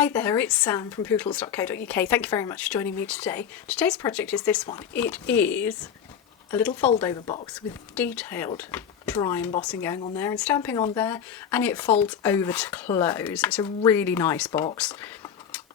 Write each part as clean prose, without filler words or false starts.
Hi there, it's Sam from Pootles.co.uk. Thank you very much for joining me today. Today's project is this one. It is a little fold-over box with detailed dry embossing going on there and stamping on there, and it folds over to close. It's a really nice box.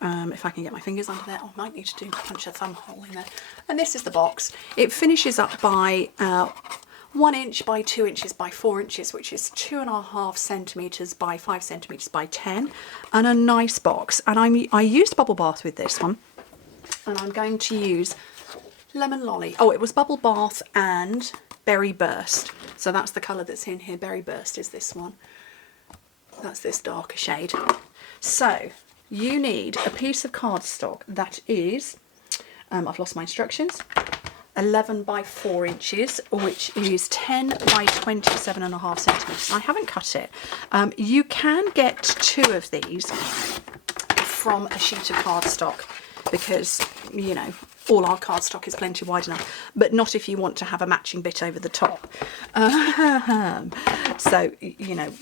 If I can get my fingers under there, I might need to punch a thumb hole in there. And this is the box. It finishes up by 1 inch by 2 inches by 4 inches, which is 2.5 centimetres by 5 centimetres by 10, and a nice box. And I used bubble bath with this one, and I'm going to use lemon lolly. Oh, it was bubble bath and berry burst, so that's the colour that's in here. Berry burst is this one. That's this darker shade. So you need a piece of cardstock that is, I've lost my instructions, 11 by 4 inches, which is 10 by 27.5 centimetres. I haven't cut it. You can get 2 of these from a sheet of cardstock because, you know, all our cardstock is plenty wide enough, but not if you want to have a matching bit over the top. So, you know,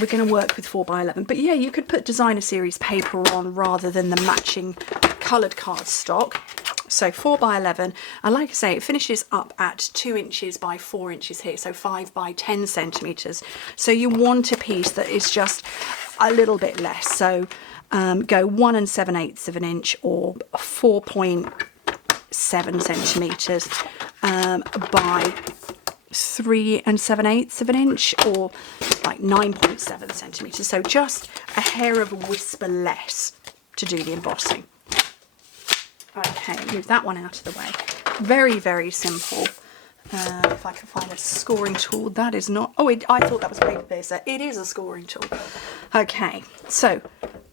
we're going to work with 4 by 11, but yeah, you could put designer series paper on rather than the matching coloured cardstock. So 4 by 11, and like I say, it finishes up at 2 inches by 4 inches here, so 5 by 10 centimetres. So you want a piece that is just a little bit less, so go 1 7/8 of an inch or 4.7 centimetres by 3 7/8 of an inch, or like 9.7 centimetres, so just a hair of a whisper less to do the embossing. Okay, move that one out of the way. Very, very simple. If I can find a scoring tool. That is not... Oh, I thought that was paper piercer. It is a scoring tool. Okay, so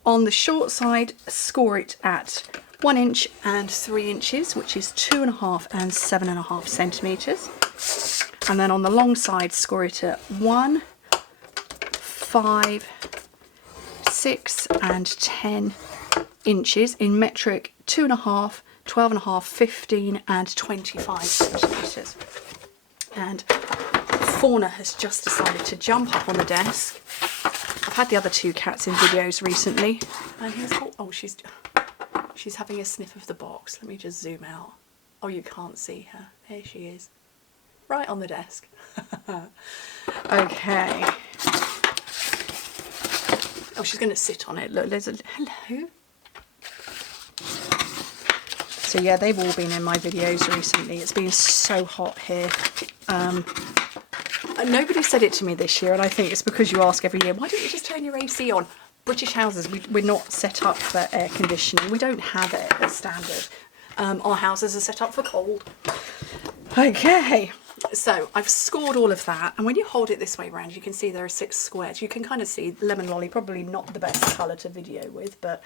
on the short side, score it at 1 inch and 3 inches, which is 2.5 and 7.5 centimetres. And then on the long side, score it at 1, 5, 6 and 10 inches in metric, 2.5, 12.5, 15 and 25 centimetres. And Fauna has just decided to jump up on the desk. I've had the other 2 cats in videos recently, and here's, oh, she's having a sniff of the box. Let me just zoom out. Oh, you can't see her. There she is, right on the desk. Okay. Oh, she's going to sit on it. Look, there's a hello. So yeah, they've all been in my videos recently. It's been so hot here. Nobody said it to me this year, and I think it's because you ask every year, why don't you just turn your AC on? British houses, we're not set up for air conditioning. We don't have it as standard. Our houses are set up for cold. Okay, so I've scored all of that, and when you hold it this way around, you can see there are 6 squares. You can kind of see lemon lolly, probably not the best colour to video with, but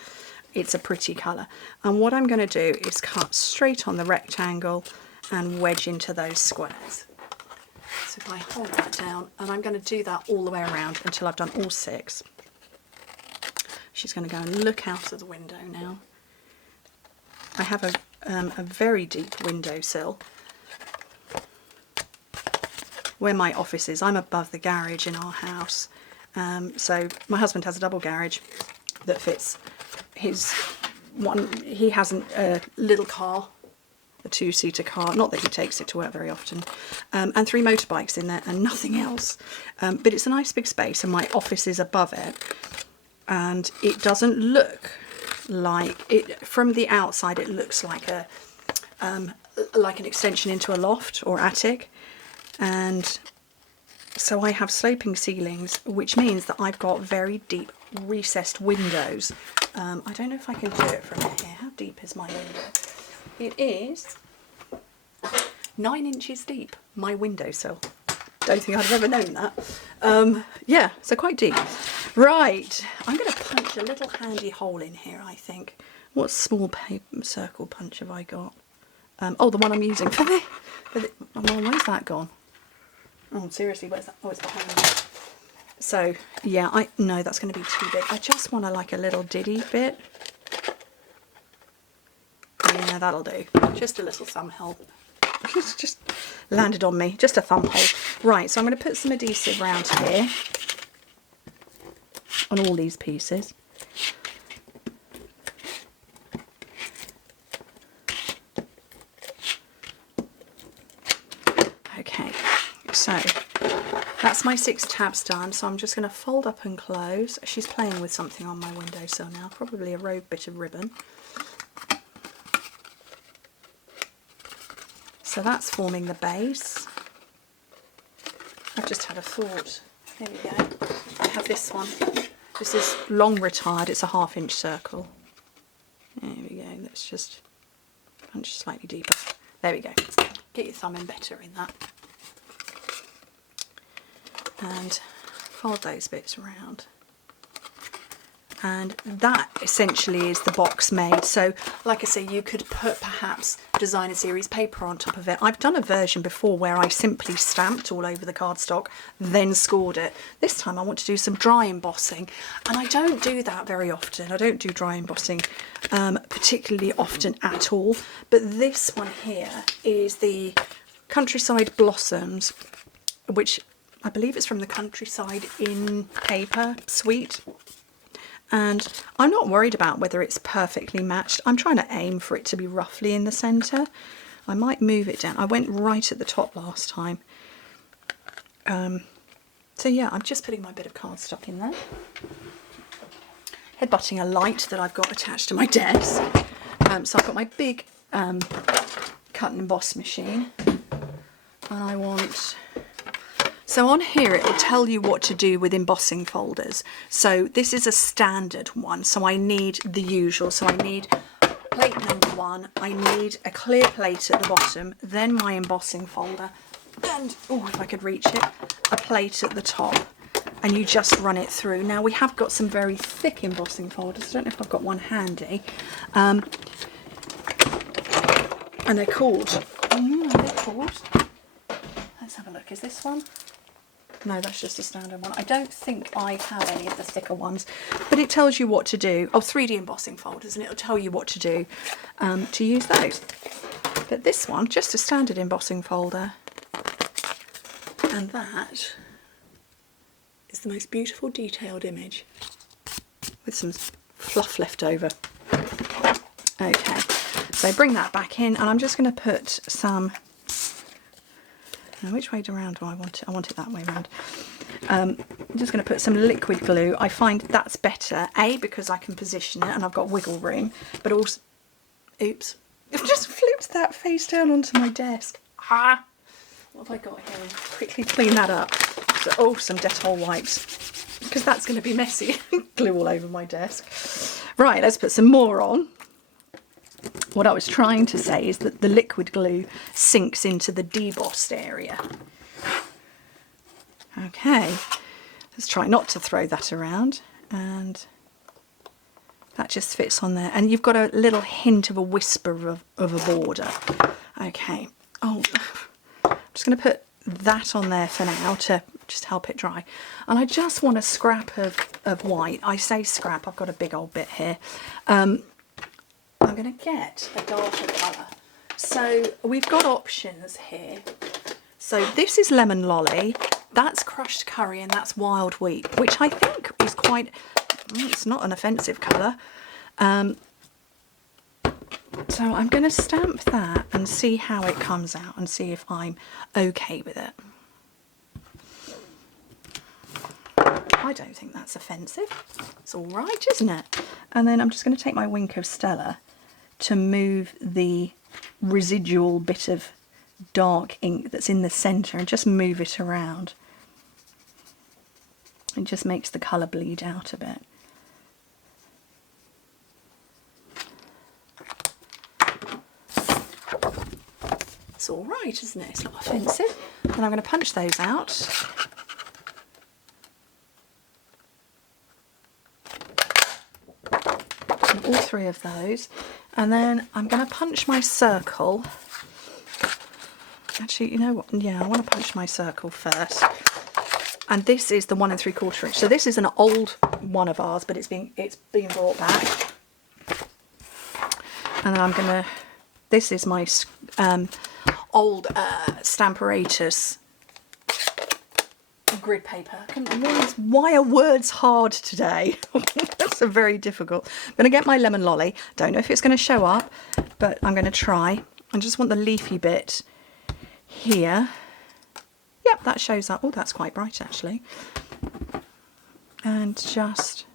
it's a pretty colour. And what I'm going to do is cut straight on the rectangle and wedge into those squares. So if I hold that down, and I'm going to do that all the way around until I've done all 6. She's going to go and look out of the window now. I have a very deep windowsill where my office is. I'm above the garage in our house. So my husband has a double garage that fits his one. He has a little car, a 2-seater car, not that he takes it to work very often, and 3 motorbikes in there and nothing else. But it's a nice big space, and my office is above it, and it doesn't look like it from the outside. It looks like an extension into a loft or attic, and so I have sloping ceilings, which means that I've got very deep recessed windows. I don't know if I can do it from here. How deep is my window? It is 9 inches deep, my windowsill. Don't think I'd have ever known that. Yeah, so quite deep. Right, I'm going to punch a little handy hole in here, I think. What small paper circle punch have I got? Oh, the one I'm using for the oh, where's that gone? Oh, seriously, where's that? Oh, it's behind me. So, yeah, no, that's going to be too big. I just want like a little diddy bit. Yeah, that'll do. Just a little thumb hole. Just landed on me. Just a thumb hole. Right, so I'm going to put some adhesive around here. on all these pieces. Okay, so that's my 6 tabs done, so I'm just going to fold up and close. She's playing with something on my windowsill now, probably a rogue bit of ribbon. So that's forming the base. I've just had a thought. There we go. I have this one. This is long retired, it's a 1/2 inch circle. There we go, let's just punch slightly deeper. There we go. Get your thumb in better in that. And fold those bits around. And that essentially is the box made. So like I say, you could put perhaps designer series paper on top of it. I've done a version before where I simply stamped all over the cardstock, then scored it. This time I want to do some dry embossing, and I don't do that very often. I don't do dry embossing particularly often at all, but this one here is the Countryside Blossoms, which I believe it's from the Countryside in Paper Suite. And I'm not worried about whether it's perfectly matched. I'm trying to aim for it to be roughly in the centre. I might move it down. I went right at the top last time. So yeah, I'm just putting my bit of cardstock in there. Headbutting a light that I've got attached to my desk. So I've got my big cut and emboss machine. And I want... So on here it will tell you what to do with embossing folders. So this is a standard one, so I need the usual. So I need plate number 1, I need a clear plate at the bottom, then my embossing folder, and, oh, if I could reach it, a plate at the top. And you just run it through. Now we have got some very thick embossing folders. I don't know if I've got one handy. And they're called, let's have a look, is this one? No, that's just a standard one. I don't think I have any of the thicker ones, but it tells you what to do. Oh, 3D embossing folders, and it'll tell you what to do to use those. But this one, just a standard embossing folder. And that is the most beautiful detailed image with some fluff left over. Okay, so bring that back in, and I'm just going to put some... Now, which way around do I want it? I want it that way around. I'm just going to put some liquid glue. I find that's better, A, because I can position it and I've got wiggle room, but also... Oops. I've just flipped that face down onto my desk. Ah! What have I got here? Quickly clean that up. So, oh, some Dettol wipes, because that's going to be messy. Glue all over my desk. Right, let's put some more on. What I was trying to say is that the liquid glue sinks into the debossed area. Okay, let's try not to throw that around, and that just fits on there. And you've got a little hint of a whisper of a border. Okay, oh, I'm just going to put that on there for now to just help it dry. And I just want a scrap of white. I say scrap, I've got a big old bit here. I'm going to get a darker colour. So we've got options here. So this is Lemon Lolly, that's crushed curry, and that's wild wheat, which I think is quite, it's not an offensive colour. So I'm going to stamp that and see how it comes out and see if I'm okay with it. I don't think that's offensive. It's all right, isn't it? And then I'm just going to take my Wink of Stella to move the residual bit of dark ink that's in the centre and just move it around. It just makes the colour bleed out a bit. It's all right, isn't it? It's not offensive. And I'm going to punch those out. All 3 of those, and then I'm going to punch my circle. Actually, you know what? Yeah, I want to punch my circle first. And this is the 1 3/4 inch. So this is an old one of ours, but it's being brought back. And then I'm going to. This is my old Stamparatus grid paper. Why are words hard today? That's a very difficult. I'm going to get my lemon lolly. Don't know if it's going to show up, but I'm going to try. I just want the leafy bit here. Yep, that shows up. Oh, that's quite bright actually. And just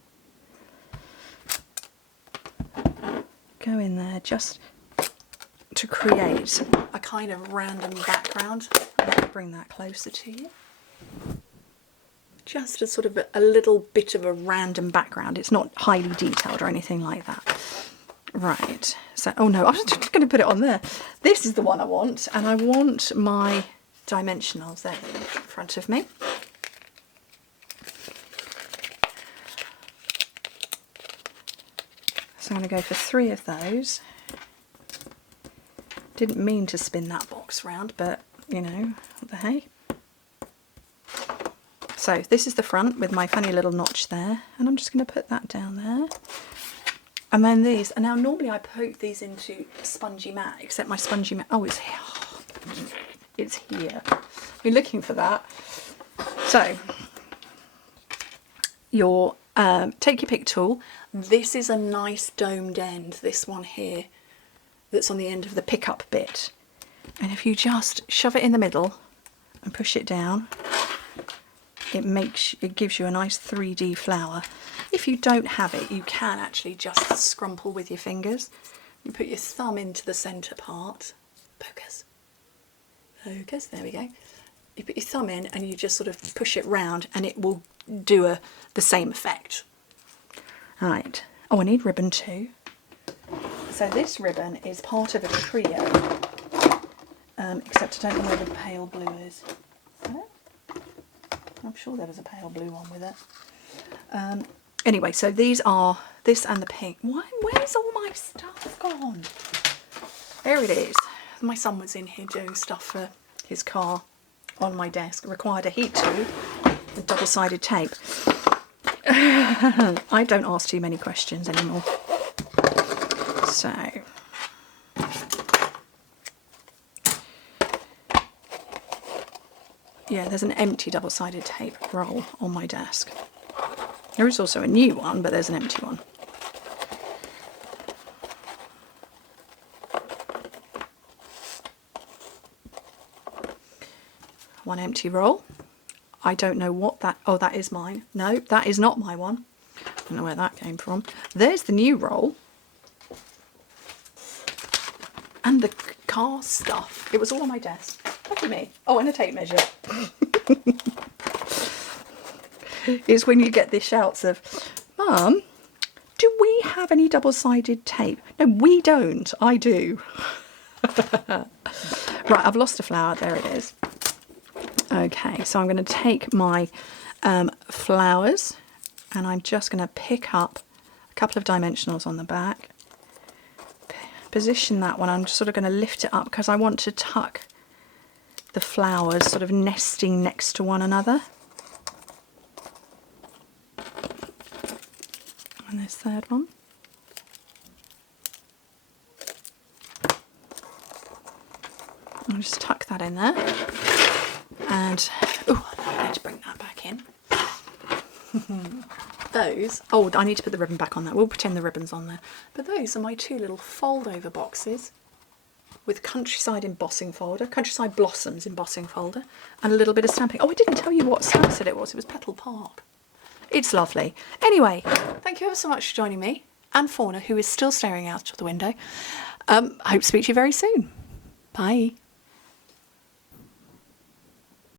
go in there just to create a kind of random background. Let me bring that closer to you. Just a sort of a little bit of a random background. It's not highly detailed or anything like that. Right, so, oh no, I was just going to put it on there. This is the one I want, and I want my dimensionals there in front of me. So I'm going to go for 3 of those. Didn't mean to spin that box round, but you know, what the hey. So this is the front with my funny little notch there, and I'm just going to put that down there. And then these, and now normally I poke these into spongy mat, except my spongy mat, oh, it's here. It's here. I've been looking for that. So, take your pick tool. This is a nice domed end, this one here, that's on the end of the pickup bit. And if you just shove it in the middle and push it down, it gives you a nice 3D flower. If you don't have it, you can actually just scrumple with your fingers. You put your thumb into the centre part. Focus. Focus, there we go. You put your thumb in and you just sort of push it round and it will do the same effect. Right. Oh, I need ribbon too. So this ribbon is part of a trio, except I don't know where the pale blue is. I'm sure there was a pale blue one with it. Anyway, so these are, this and the pink. Where's all my stuff gone? There it is. My son was in here doing stuff for his car on my desk. Required a heat tool with double-sided tape. I don't ask too many questions anymore. So, yeah, there's an empty double-sided tape roll on my desk. There is also a new one, but there's an empty one. One empty roll. I don't know what that... Oh, that is mine. No, that is not my one. I don't know where that came from. There's the new roll. And the car stuff. It was all on my desk. Look at me. Oh, and a tape measure. It's when you get the shouts of, Mum, do we have any double-sided tape? No, we don't. I do. Right, I've lost a flower. There it is. Okay, so I'm going to take my flowers and I'm just going to pick up a couple of dimensionals on the back. Position that one. I'm just sort of going to lift it up because I want to tuck the flowers sort of nesting next to one another. And this third one. I'll just tuck that in there. And, oh, I need to bring that back in. Those, oh, I need to put the ribbon back on that. We'll pretend the ribbon's on there. But those are my 2 little fold-over boxes with Countryside embossing folder, Countryside Blossoms embossing folder, and a little bit of stamping. Oh, I didn't tell you what stamp set it was. It was Petal Park. It's lovely. Anyway, thank you ever so much for joining me and Fauna, who is still staring out of the window. I hope to speak to you very soon. Bye.